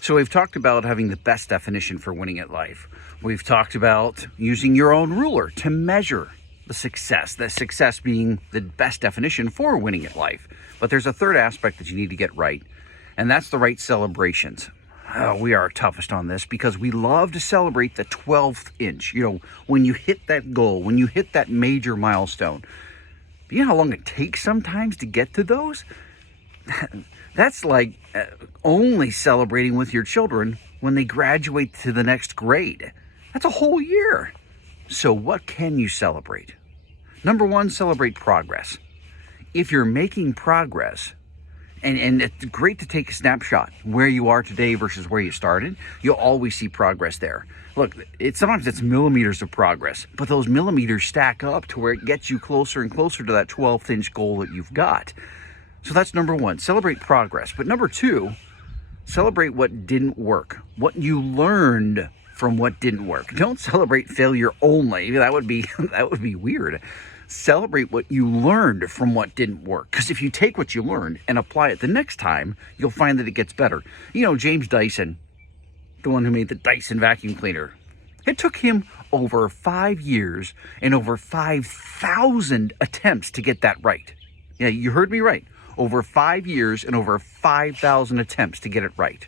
So we've talked about having the best definition for winning at life. We've talked about using your own ruler to measure the success being the best definition for winning at life. But there's a third aspect that you need to get right, and that's the right celebrations. We are toughest on this because we love to celebrate the 12th inch. You know, when you hit that goal, when you hit that major milestone. You know how long it takes sometimes to get to those? That's like only celebrating with your children when they graduate to the next grade. That's a whole year. So what can you celebrate? Number one, celebrate progress. If you're making progress, and it's great to take a snapshot where you are today versus where you started, you'll always see progress there. Look, sometimes it's millimeters of progress, but those millimeters stack up to where it gets you closer and closer to that 12th inch goal that you've got. So that's number one, celebrate progress. But number two, celebrate what didn't work, what you learned from what didn't work. Don't celebrate failure only. That would be weird. Celebrate what you learned from what didn't work. Because if you take what you learned and apply it the next time, you'll find that it gets better. You know, James Dyson, the one who made the Dyson vacuum cleaner, it took him over 5 years and over 5,000 attempts to get that right. Yeah, you heard me right. Over 5 years and over 5,000 attempts to get it right.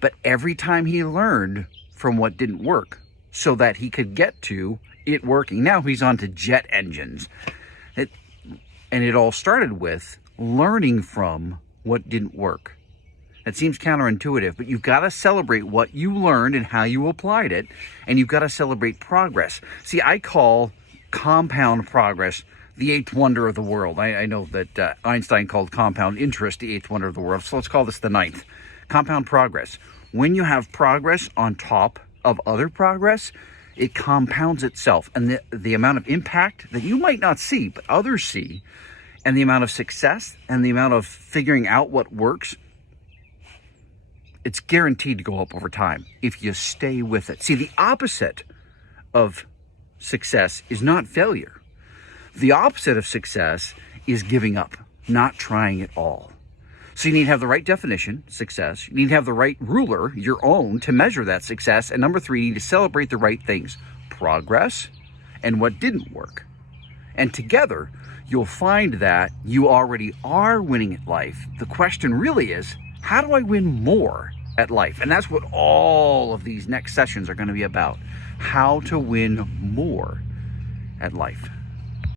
But every time he learned from what didn't work so that he could get to it working. Now he's on to jet engines. And it all started with learning from what didn't work. That seems counterintuitive, but you've got to celebrate what you learned and how you applied it, and you've got to celebrate progress. See, I call compound progress the eighth wonder of the world. I know that Einstein called compound interest the eighth wonder of the world, so let's call this the ninth. Compound progress. When you have progress on top of other progress, it compounds itself, and the amount of impact that you might not see, but others see, and the amount of success and the amount of figuring out what works, it's guaranteed to go up over time if you stay with it. See, the opposite of success is not failure. The opposite of success is giving up, not trying at all. So you need to have the right definition, success. You need to have the right ruler, your own, to measure that success. And number three, you need to celebrate the right things, progress and what didn't work. And together, you'll find that you already are winning at life. The question really is, how do I win more at life? And that's what all of these next sessions are going to be about. How to win more at life.